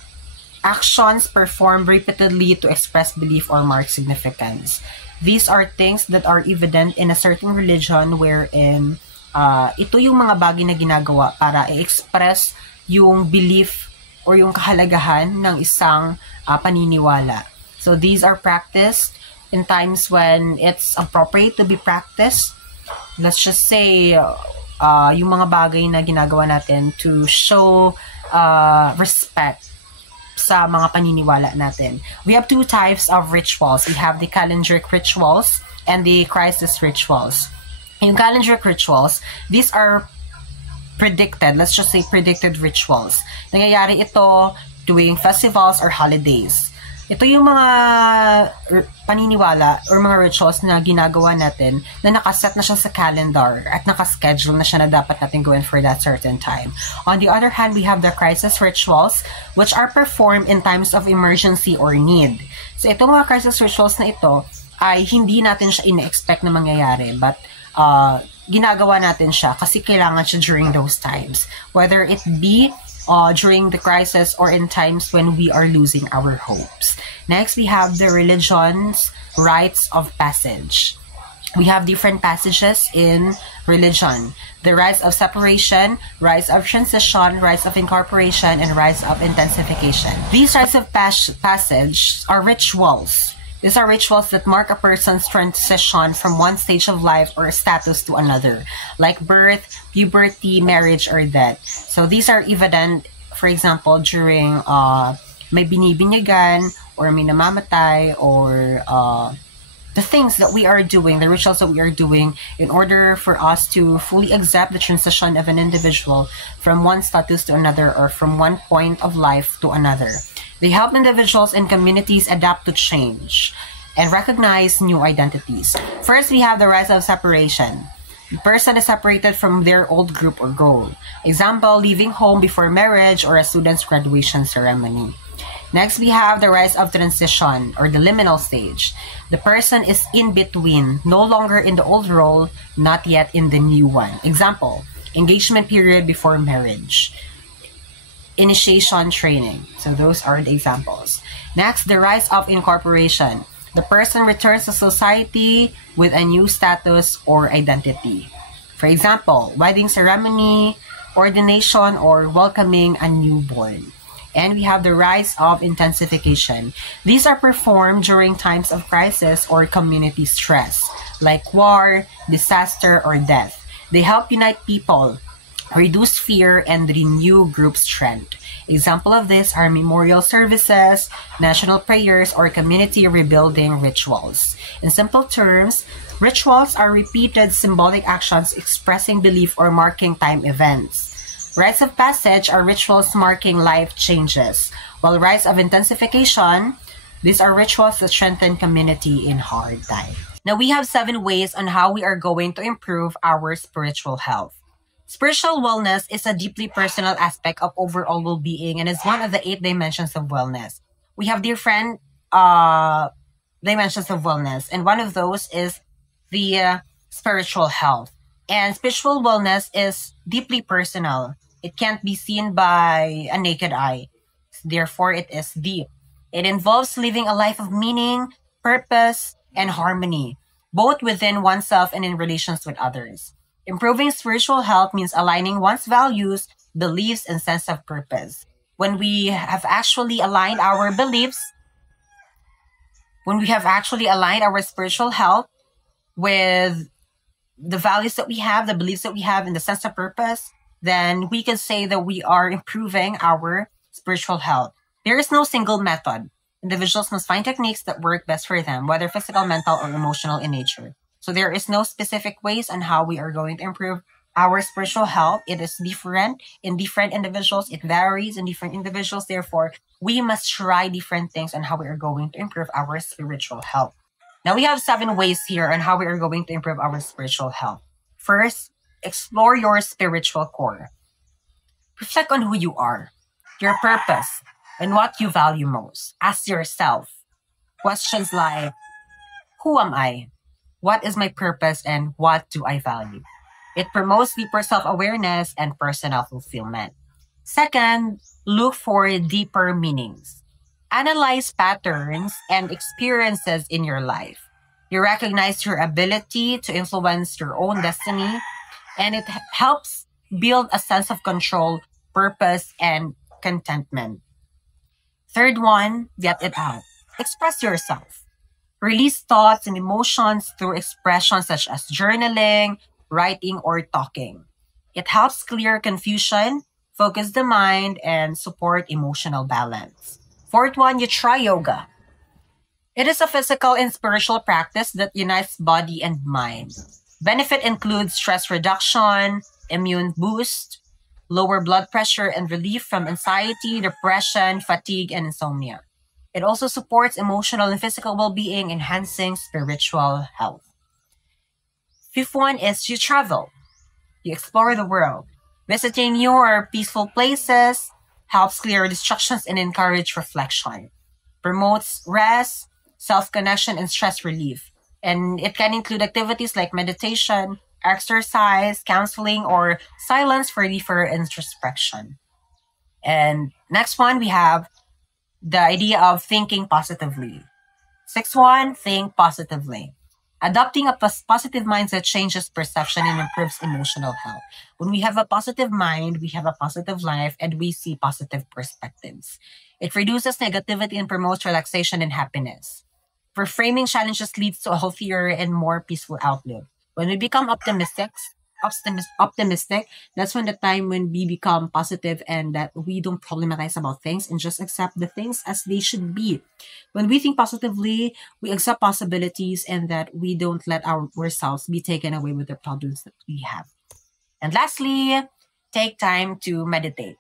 actions performed repeatedly to express belief or mark significance. These are things that are evident in a certain religion wherein ito yung mga bagay na ginagawa para i-express yung belief or yung kahalagahan ng isang paniniwala. So these are practiced in times when it's appropriate to be practiced. Let's just say, yung mga bagay na ginagawa natin to show respect sa mga paniniwala natin. We have two types of rituals. We have the calendric rituals and the crisis rituals. Yung calendric rituals, these are predicted, let's just say predicted rituals. Nangyayari ito during festivals or holidays. Ito yung mga paniniwala or mga rituals na ginagawa natin na nakaset na siya sa calendar at nakaschedule na siya na dapat natin gawin for that certain time. On the other hand, we have the crisis rituals which are performed in times of emergency or need. So itong mga crisis rituals na ito ay hindi natin siya ina-expect na mangyayari but ginagawa natin siya kasi kailangan siya during those times. Whether it be during the crisis or in times when we are losing our hopes. Next, we have the religion's rites of passage. We have different passages in religion. The rites of separation, rites of transition, rites of incorporation, and rites of intensification. These rites of passage are rituals. These are rituals that mark a person's transition from one stage of life or status to another, like birth, puberty, marriage, or death. So these are evident, for example, during may binibinyagan or may namamatay or the things that we are doing, the rituals that we are doing in order for us to fully accept the transition of an individual from one status to another or from one point of life to another. They help individuals and communities adapt to change and recognize new identities. First, we have the rise of separation. The person is separated from their old group or goal. Example, leaving home before marriage or a student's graduation ceremony. Next, we have the rise of transition or the liminal stage. The person is in between, no longer in the old role, not yet in the new one. Example, engagement period before marriage. Initiation training. So those are the examples. Next, the rise of incorporation. The person returns to society with a new status or identity. For example, wedding ceremony, ordination, or welcoming a newborn. And we have the rise of intensification. These are performed during times of crisis or community stress, like war, disaster, or death. They help unite people, reduce fear, and renew group strength. Example of this are memorial services, national prayers, or community rebuilding rituals. In simple terms, rituals are repeated symbolic actions expressing belief or marking time events. Rites of passage are rituals marking life changes, while rites of intensification, These are rituals that strengthen community in hard times. Now, we have 7 ways on how we are going to improve our spiritual health. Spiritual wellness is a deeply personal aspect of overall well-being and is one of the 8 dimensions of wellness. We have different dimensions of wellness, and one of those is the spiritual health. And spiritual wellness is deeply personal. It can't be seen by a naked eye. Therefore, it is deep. It involves living a life of meaning, purpose, and harmony, both within oneself and in relations with others. Improving spiritual health means aligning one's values, beliefs, and sense of purpose. When we have actually aligned our beliefs, when we have actually aligned our spiritual health with the values that we have, the beliefs that we have, and the sense of purpose, then we can say that we are improving our spiritual health. There is no single method. Individuals must find techniques that work best for them, whether physical, mental, or emotional in nature. So there is no specific ways on how we are going to improve our spiritual health. It is different in different individuals. It varies in different individuals. Therefore, we must try different things on how we are going to improve our spiritual health. Now, we have 7 ways here on how we are going to improve our spiritual health. First, explore your spiritual core. Reflect on who you are, your purpose, and what you value most. Ask yourself questions like, who am I? What is my purpose and what do I value? It promotes deeper self-awareness and personal fulfillment. Second, look for deeper meanings. Analyze patterns and experiences in your life. You recognize your ability to influence your own destiny, and it helps build a sense of control, purpose, and contentment. Third one, get it out. Express yourself. Release thoughts and emotions through expressions such as journaling, writing, or talking. It helps clear confusion, focus the mind, and support emotional balance. Fourth one, you try yoga. It is a physical and spiritual practice that unites body and mind. Benefit includes stress reduction, immune boost, lower blood pressure, and relief from anxiety, depression, fatigue, and insomnia. It also supports emotional and physical well-being, enhancing spiritual health. Fifth one is you travel. You explore the world. Visiting new or peaceful places helps clear distractions and encourage reflection. Promotes rest, self-connection, and stress relief. And it can include activities like meditation, exercise, counseling, or silence for deeper introspection. And next one, we have the idea of thinking positively. Sixth one, think positively. Adopting a positive mindset changes perception and improves emotional health. When we have a positive mind, we have a positive life, and we see positive perspectives. It reduces negativity and promotes relaxation and happiness. Reframing challenges leads to a healthier and more peaceful outlook. When we become optimistic, that's when the time when we become positive and that we don't problematize about things and just accept the things as they should be. When we think positively, we accept possibilities and that we don't let ourselves be taken away with the problems that we have. And lastly, take time to meditate.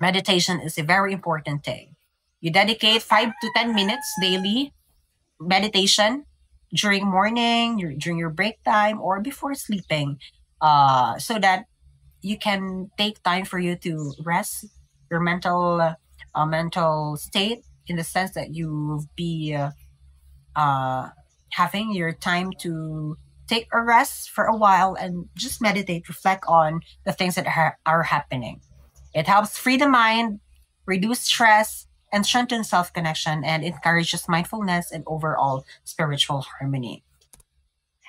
Meditation is a very important thing. You dedicate 5 to 10 minutes daily meditation during morning, during your break time, or before sleeping, so that you can take time for you to rest your mental state, in the sense that you be having your time to take a rest for a while and just meditate, reflect on the things that are happening. It helps free the mind, reduce stress, and strengthen self-connection, and encourages mindfulness and overall spiritual harmony.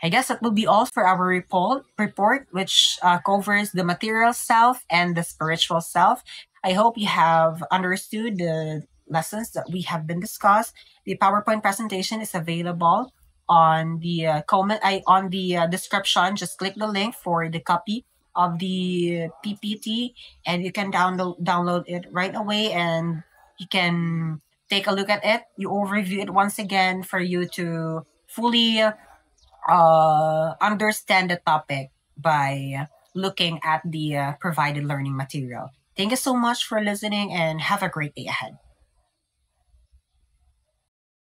I guess that will be all for our report which covers the material self and the spiritual self. I hope you have understood the lessons that we have been discussed. The PowerPoint presentation is available on the description. Just click the link for the copy of the PPT, and you can download it right away, and you can take a look at it. You overview it once again for you to fully understand the topic by looking at the provided learning material. Thank you so much for listening, and have a great day ahead.